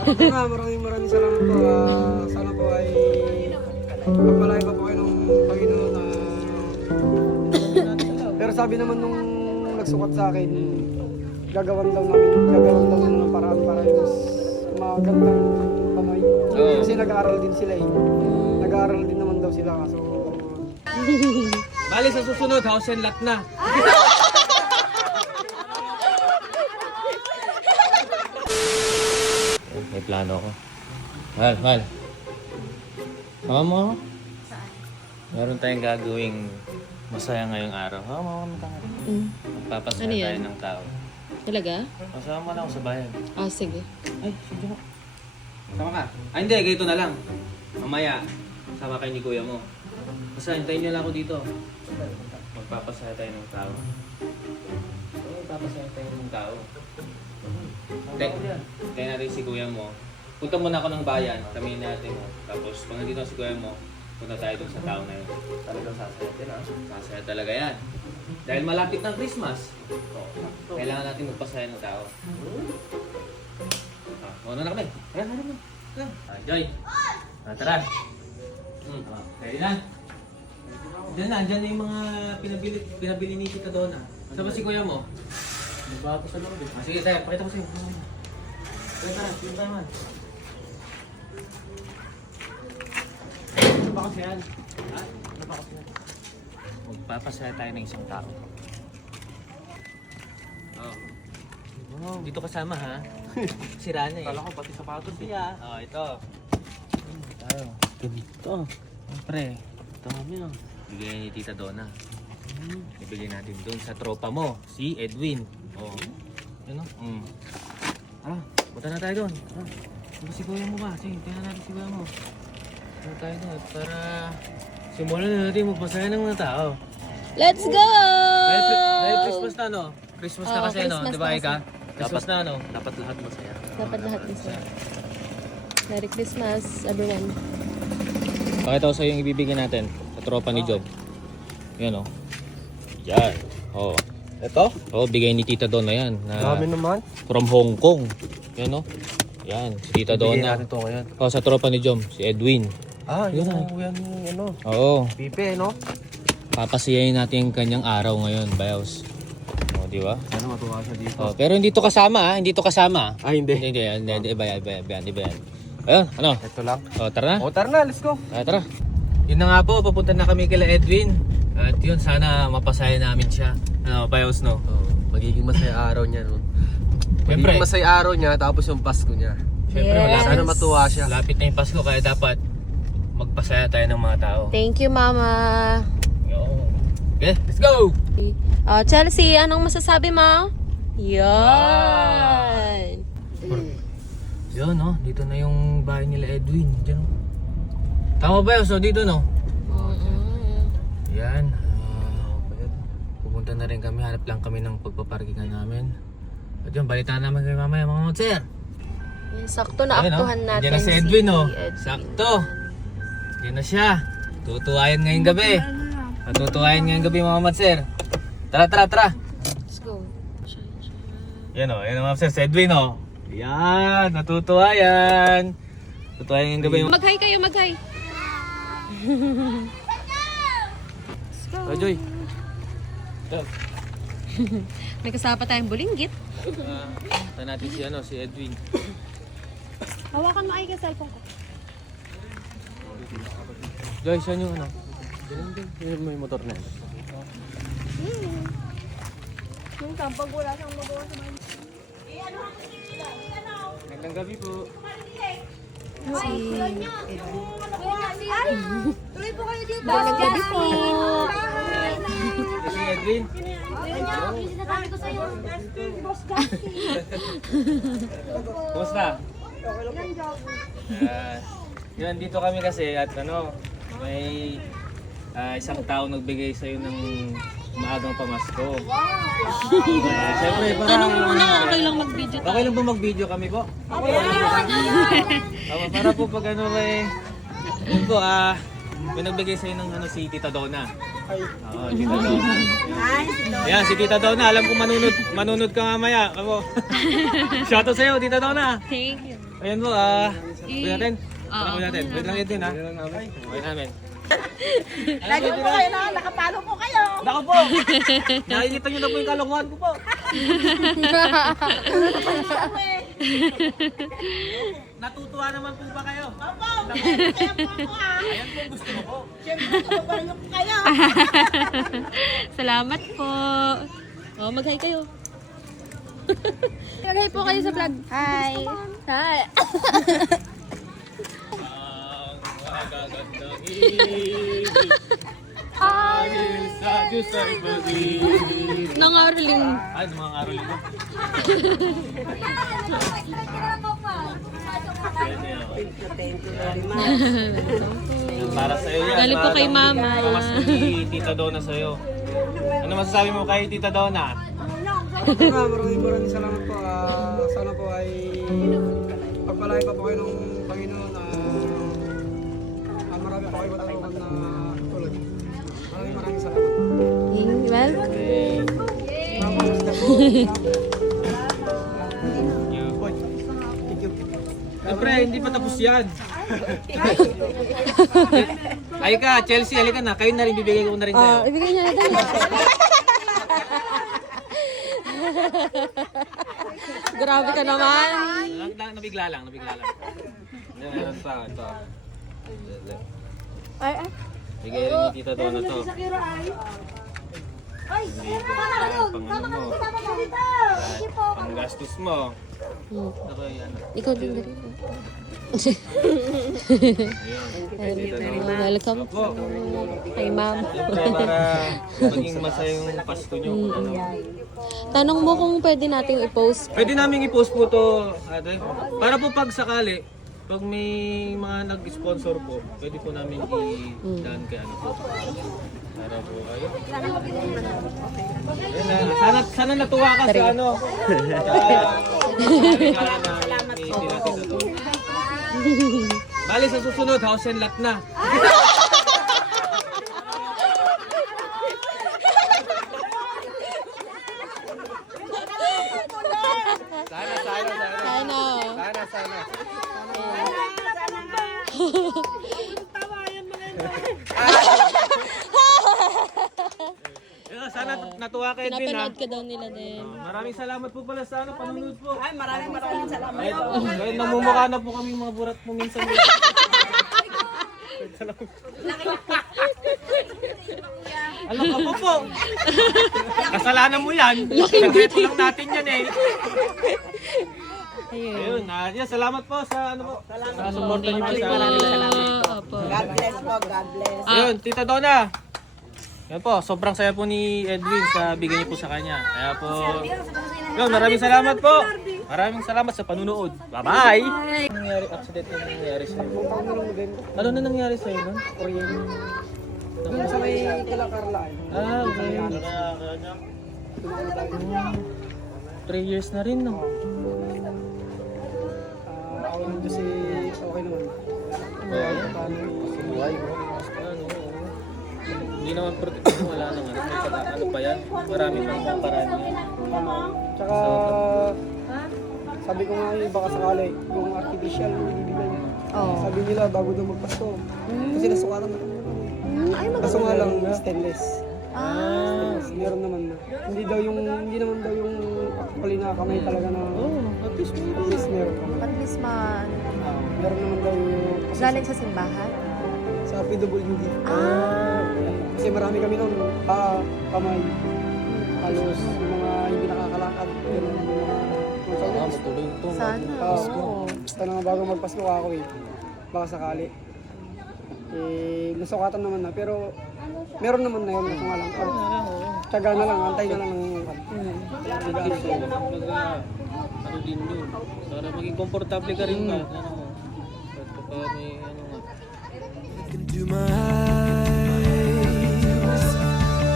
Ito nga, maraming salamat po. Sana po ay magmalaki pa po kayo ng Panginoon. Pero sabi naman nung nagsukat sa akin, gagawan daw namin ng paraan para yung mas magandang kamay. Kasi nag-aaral din sila eh. Nag-aaral din naman daw sila. So, Bali sa susunod, house and lot na. May plano ako. Mal. Sama mo ako? Saan? Meron tayong gagawing masaya ngayong araw. Sama mo kami tayo. Magpapasaya Ano yan? tayo ng tao. Talaga? Masama mo na ako sa bayan. Ah, sige. Ay, sige mo. Sama ka. Ay, hindi. Ganito na lang. Mamaya, sama kayo ni kuya mo. Basta, hintayin niyo lang ako dito. Magpapasaya tayo ng tao. Magpapasaya tayo ng tao. Hintayin natin si kuya mo. Punta muna ako ng bayan. Kami natin mo. Tapos, pag nandito si kuya mo, punta tayo dun sa tao na yun. Talagang sasaya din, ha? Sasaya talaga yan. Dahil malapit ng Christmas. Kailangan natin magpasaya ng tao. Mauna na kami. Tara. Joy. Tara. Ready na? Diyan na yung mga pinabili ni Tita Donna. Saan ba si kuya mo? Nagbago sa loob eh. Sige tayo, pakita ko sa'yo. Tara, sige tayo man. Ano ba kasi yan? Ha? Ano ba kasi yan? Magpapasaya tayo ng isang tao. Oh. Dito kasama ha? Sira na eh. Kala ko pati sapatos eh. Ito. Tayo. Ganito. Siyempre. Dami ah. Bigyan ni Tita Donna. Ibigay natin doon sa tropa mo, si Edwin. Oh. Ano? Punta na tayo doon. Ano si kuya mo ba? Sige, tingnan natin si kuya mo. Punta tayo doon para simulan na natin magpasaya ng mga tao. Let's go! Dahil Christmas na no? Christmas na kasi no? Christmas Di ba na Ika? kasi. Christmas na no? Dapat lahat masaya. Dapat lahat masaya. Merry Christmas, everyone. Pakita ko sa'yo yung ibibigay natin sa tropa ni Job. Yan o. Yan. Oh. ito? Oh, bigay ni Tita Donna yan. Dami naman. From Hong Kong. Yan o. Yan. Si Tita Bigyan Donna. natin ito ngayon. Oh, sa tropa ni Job. Si Edwin. Yan Yun ano. Oo. Pipe, no? Papasiyahin natin yung kanyang araw ngayon, Bayos. O, di ba? Ano matuwa siya dito? Oh, pero hindi to kasama ha. Hindi to kasama. Hindi. Hindi. Iba yan. Ayun, ano? Ito lang. O, tara na. Tara na, let's go. Tara. Yun na nga po, papunta na kami kila Edwin. At yun, sana mapasaya namin siya. Ano, Bayos, no? Magiging masaya araw niya, no? Siyempre. Magiging masaya araw niya, tapos yung Pasko niya. Siyempre, Yes. Sana matuwa siya. Lapit na yung Pasko, kaya dapat magpasaya tayo ng mga tao. Thank you, Mama. Yo. Okay, let's go! Chelsea, anong masasabi mo? Yan! Yun, no? Dito na yung bahay nila Edwin. Diyan, no? Tama ba yun? So, dito, no? Yan. Pupunta na rin kami. Hanap lang kami ng pagpaparkingan namin. At yun, balitaan naman kayo mamaya, mga motser. Yan, sakto na aktuhan natin Diyan na si Edwin, no? Edwin. Sakto. Diyan na siya. Tutuwayan ngayong gabi. Tutuwayan ngayong gabi, mga motser. Tara. Let's go. Yan, o. Yan, mga motser. Si Edwin, o. Yan. Natutuwa yan. Tutuwayan ngayong gabi. Mag-hi kayo, mag-hi. Joy. May kasama tayong bulinggit. Ito natin si Edwin. Hawakan mo ay ka cellphone ko. Joy, saan yung ano? May motor na. Yung kampag wala siyang magawa sa mga. Magandang gabi po. Si Tuloy po kayo dito. Magandang gabi po. Si Edwin. Sinasabi ko sa'yo. Boss Gasty. Kumusta? Yun, dito kami kasi at may isang tao nagbigay sa'yo ng maagang pamasko. Siyempre, Tanong mo muna, okay lang mag-video tayo. Okay lang ba mag-video kami po? Para po pag yun po, may nagbigay sa'yo ng si Tita Donna. Oo, Tita Donna. Yan, si Tita Donna, alam ko manunod ka mamaya. Shoutout sa'yo, Tita Donna. Thank you. Ayan po, gawin natin. Gawin natin. Wait lang Edwin ha. Gawin namin. Lagi po kayo na, nakapalo po kayo. Nako po! Nakikita niyo na po yung kalokohan ko po. Natutuwa naman po ba kayo? Opo, kaya po ako ha. Ayan po gusto mo po. Siyempre, tutubarin po kayo. Salamat po. Oh, mag-hi kayo. Mag-hi po kayo sa vlog. Hi. Hi. Ang magagandang ibig ay sa Diyos ay pag-ibig. Nangaroling. Ay, mga arolin ko. Para sa'yo yan. Galing po kay Mama. Mas ni Tita Donna sa'yo. Ano masasabi mo kay Tita Donna? Maraming salamat po. Sana po ay pagpalain pa po kayo ng Panginoon. Marami po kayo matulungan na tulad. Maraming salamat. Well, Siyempre, hindi pa tapos yan. Ay ka, Chelsea, halika na. Kayo na rin, bibigay ko na rin kayo. ibigay niya natin. Grabe ka naman. Nabigla lang. Meron pa, ito. Ay. Bigay rin ni Tita Donna to. Ay, Pang ano mo, dito. Sige po. pang gastos mo. Ito yan. Ikaw din na rin. Ayun. Welcome Po. kay Ma'am. Siyempre, para maging masaya yung Pasko nyo. Ano. Tanong mo kung pwede nating i-post. Pwede namin i-post po to, ate. Para po pag sakali, pag may mga nag-sponsor po, pwede po namin i-daan kay ano po. Para po kayo. Sana natuwa ka sa ano. Bali sa susunod, house and lot na. Sana. Sana natuwa ka Edwin ha. Pinapanood ka daw nila din. Maraming salamat po pala sa ano, panunod po. Ay, maraming salamat. Kahit namumukha na po kami mga burat mo minsan. Alam ka po. Kasalanan mo yan. Sekreto lang natin yan eh. Ayun. Ayun, salamat po sa ano po. Sa suporta niyo po sa amin. Opo. God bless po, God bless. Ayun, Tita Donna. Yan po, sobrang saya po ni Edwin sa bigay niyo po sa kanya. Kaya po, yun, maraming salamat po. Maraming salamat sa panunood. Bye-bye! Ano nangyari, accident na nangyari sa'yo? Ano na nangyari sa'yo nun? Doon sa may Kalakarla. Ah, okay. 3 years na rin, no? Ako lang kasi okay naman. Buhay mo. Ano, hindi naman protection, wala nang ano. May ano pa yan? Marami pang mga paraan yan. Tsaka, sabi ko nga yung baka sakali, yung artificial yung ibibigay. Sabi nila bago daw magpasko. Kasi nasukatan na kami. Kaso nga lang stainless. Meron naman na. Hindi naman daw yung actually na kamay talaga na. At least At least meron. At least Meron naman daw yung galing sa simbahan. sa PWD. Kasi marami kami nun, kamay, halos yung mga hindi nakakalakad. Yung mga matuloy ito. Sana. Basta na bago magpasko ako baka sakali. Nasukatan naman na, pero meron naman na yun. Kung nga lang, tiyaga na lang, antay na lang ng Ano din yun? Para maging komportable ka rin ba? Ano mo? Pagka may ano nga. Into my eyes.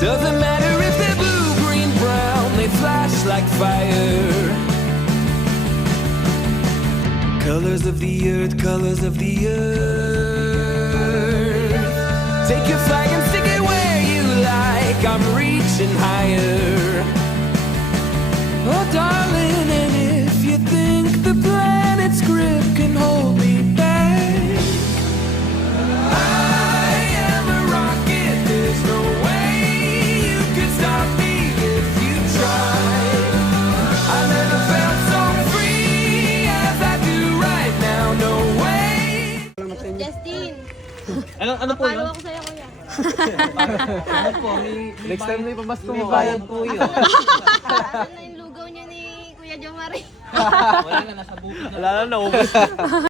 Doesn't matter if they're blue, green, brown, they flash like fire. Colors of the earth, colors of the earth. Take your flag and stick it where you like. I'm reaching higher. Oh, darling, and if you think the planet's grip Ano po yun? Follow ako sa'yo, kuya. Ano po? Next time may pamasko May mo. bayad po yun. Ano na yung lugaw niyo ni Kuya Jomari? Wala na, nasa bukid na. Wala na, naubos.